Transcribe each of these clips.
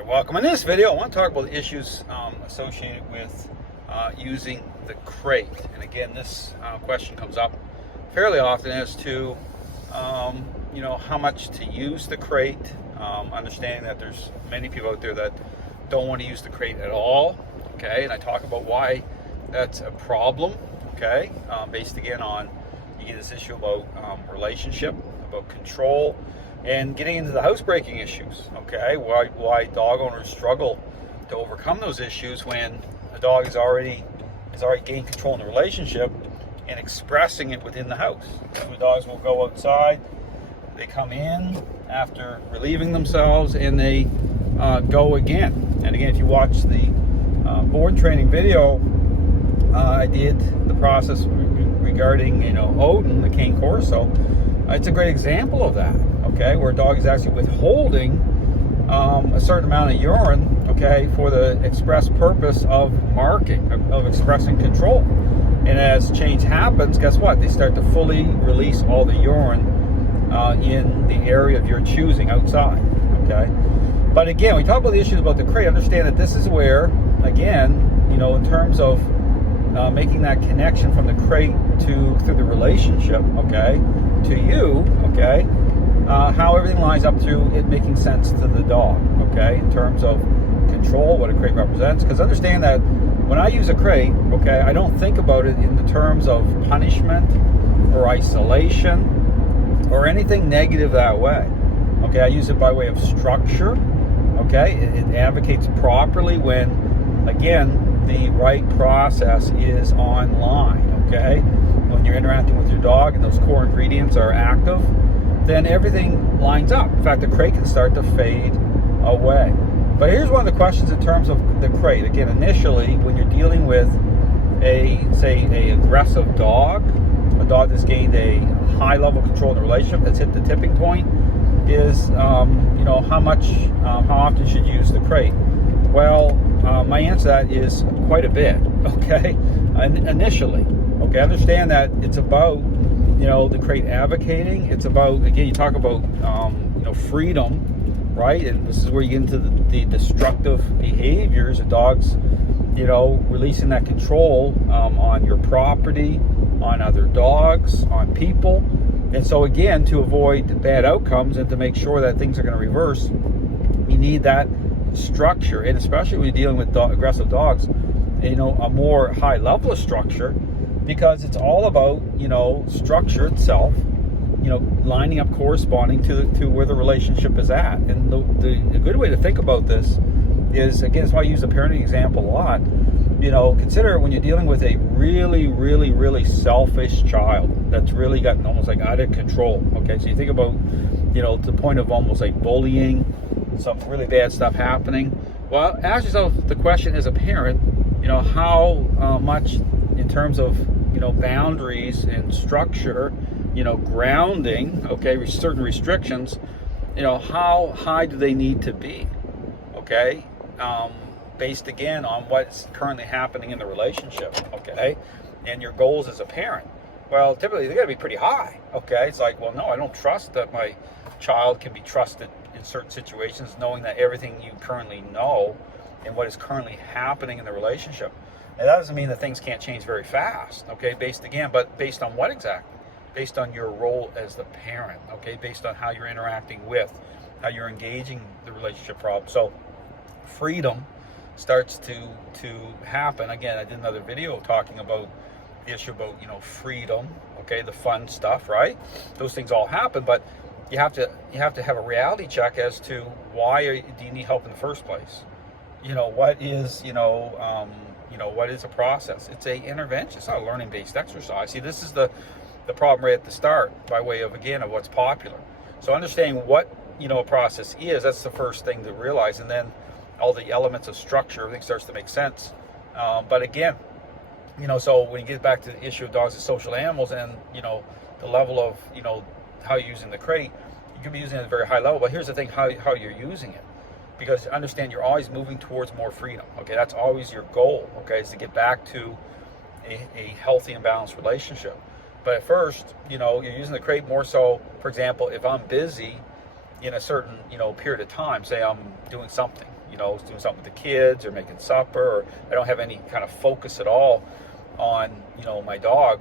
Hi, welcome. In this video, I want to talk about the issues associated with using the crate. And again, this question comes up fairly often as to, how much to use the crate. Understanding that there's many people out there that don't want to use the crate at all. Okay, and I talk about why that's a problem. Okay, based again on you get this issue about relationship, about control, and getting into the housebreaking issues. Okay, why dog owners struggle to overcome those issues when a dog has already gained control in the relationship and expressing it within the house. So dogs will go outside, they come in after relieving themselves, and they go again. And again, if you watch the board training video, I did the process regarding Odin, the Cane Corso. It's a great example of that. Okay, where a dog is actually withholding a certain amount of urine, okay, for the express purpose of marking, of expressing control. And as change happens, guess what? They start to fully release all the urine in the area of your choosing outside. Okay, but again, we talk about the issues about the crate. Understand that this is where, again, in terms of making that connection from the crate through the relationship, okay, to you, okay, how everything lines up to it making sense to the dog, okay, in terms of control, what a crate represents. Because understand that when I use a crate, okay, I don't think about it in the terms of punishment or isolation or anything negative that way. Okay, I use it by way of structure. Okay, it advocates properly when, again, the right process is online. Okay, when you're interacting with your dog and those core ingredients are active, then everything lines up. In fact, the crate can start to fade away. But here's one of the questions in terms of the crate. Again, initially, when you're dealing with a aggressive dog, a dog that's gained a high level of control in the relationship, that's hit the tipping point, is how often should you use the crate? Well, my answer to that is quite a bit. Okay, initially. Okay, understand that it's about the crate advocating. It's about, again, you talk about freedom, right? And this is where you get into the destructive behaviors of dogs, releasing that control on your property, on other dogs, on people. And so again, to avoid bad outcomes and to make sure that things are going to reverse, you need that structure. And especially when you're dealing with aggressive dogs, a more high level of structure, because it's all about structure itself, lining up corresponding to where the relationship is at. And the good way to think about this is, again, that's why I use the parenting example a lot. Consider when you're dealing with a really, really, really selfish child that's really gotten almost like out of control. Okay, so you think about to the point of almost like bullying, some really bad stuff happening. Well, ask yourself the question as a parent, how much in terms of boundaries and structure, grounding, okay, certain restrictions, how high do they need to be, okay, based again on what's currently happening in the relationship, okay, and your goals as a parent. Well, typically they got to be pretty high. Okay, it's like, well, no, I don't trust that my child can be trusted in certain situations, knowing that everything you currently know and what is currently happening in the relationship. And that doesn't mean that things can't change very fast, okay, based on what exactly? Based on your role as the parent, okay, based on how you're interacting with, how you're engaging the relationship problem. So freedom starts to happen. Again, I did another video talking about the issue about, freedom, okay, the fun stuff, right? Those things all happen, but you have to have a reality check as to why do you need help in the first place? What is, what is a process? It's a intervention. It's not a learning-based exercise. See, this is the problem right at the start, by way of, again, of what's popular. So understanding what, a process is, that's the first thing to realize. And then all the elements of structure, everything starts to make sense. But again, so when you get back to the issue of dogs as social animals and, the level of, how you're using the crate, you can be using it at a very high level. But here's the thing, how you're using it. Because understand you're always moving towards more freedom. Okay, that's always your goal. Okay, is to get back to a healthy and balanced relationship. But at first, you're using the crate more so, for example, if I'm busy in a certain, period of time, say I'm doing something, know, doing something with the kids or making supper, or I don't have any kind of focus at all on, you know, my dog,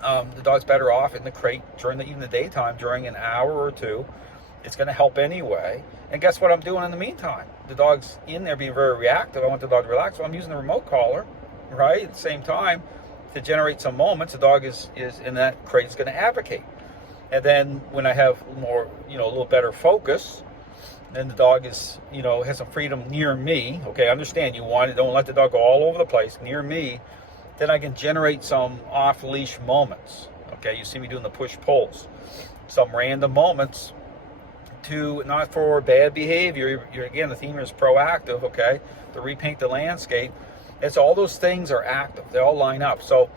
the dog's better off in the crate during even the daytime, during an hour or two. It's going to help anyway. And guess what I'm doing in the meantime? The dog's in there being very reactive. I want the dog to relax, so I'm using the remote collar, right, at the same time to generate some moments. The dog is in that crate is going to advocate. And then when I have more, you know, a little better focus, then the dog is, you know, has some freedom near me. Okay, understand, you want it, don't let the dog go all over the place, near me. Then I can generate some off-leash moments. Okay, you see me doing the push-pulls. Some random moments to, not for bad behavior. You're again, the theme here is proactive, okay, to repaint the landscape. It's all those things are active. They all line up. So,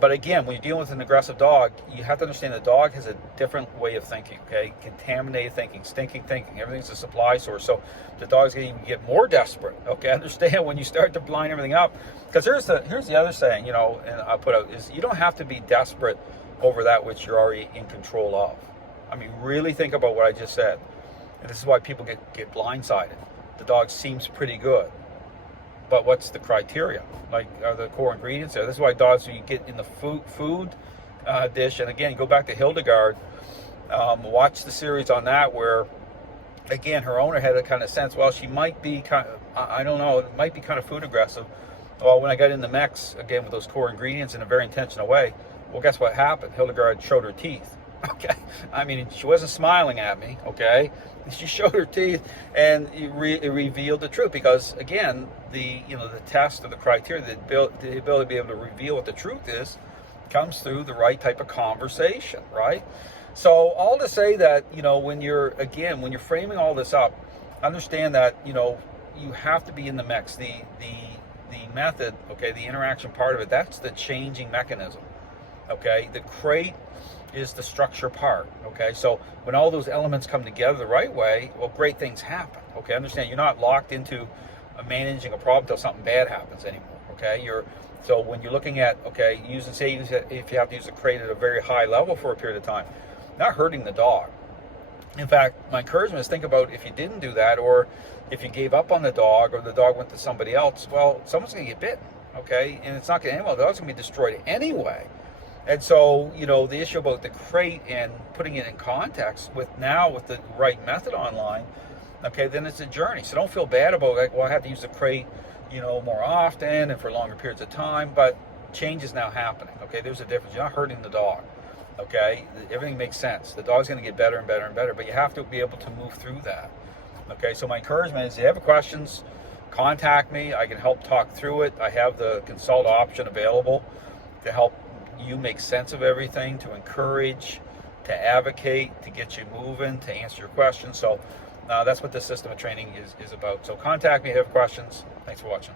but again, when you're dealing with an aggressive dog, you have to understand the dog has a different way of thinking, okay? Contaminated thinking, stinking thinking. Everything's a supply source. So the dog's going to even get more desperate, okay? Understand when you start to line everything up. Because here's the other saying, you know, and I put out, is you don't have to be desperate over that which you're already in control of. I mean, really think about what I just said. And this is why people get blindsided. The dog seems pretty good. But what's the criteria? Like, are the core ingredients there? This is why dogs, when you get in the food dish, and again, you go back to Hildegard, watch the series on that where, again, her owner had a kind of sense, well, she might be kind of, I don't know, it might be kind of food aggressive. Well, when I got in the mix, again, with those core ingredients in a very intentional way, well, guess what happened? Hildegard showed her teeth. Okay, I mean, she wasn't smiling at me, okay? She showed her teeth, and it revealed the truth, because again, the test or the criteria, the ability to be able to reveal what the truth is, comes through the right type of conversation, right? So all to say that, you know, when you're framing all this up, understand that, you know, you have to be in the mix. The method, okay, the interaction part of it, that's the changing mechanism, okay? The crate is the structure part, okay? So when all those elements come together the right way, well, great things happen, okay? Understand, you're not locked into managing a problem until something bad happens anymore, okay? So when you're looking at, okay, if you have to use a crate at a very high level for a period of time, not hurting the dog. In fact, my encouragement is think about if you didn't do that, or if you gave up on the dog, or the dog went to somebody else, well, someone's going to get bitten, okay? And it's not going to end well. The dog's going to be destroyed anyway. And so, you know, the issue about the crate and putting it in context with the right method online, okay, then it's a journey. So don't feel bad about, like, well, I have to use the crate, you know, more often and for longer periods of time, but change is now happening, okay? There's a difference. You're not hurting the dog, okay? Everything makes sense. The dog's going to get better and better and better, but you have to be able to move through that, okay? So my encouragement is, if you have questions, contact me. I can help talk through it. I have the consult option available to help you make sense of everything, to encourage, to advocate, to get you moving, to answer your questions. So that's what this system of training is about. So contact me if you have questions. Thanks for watching.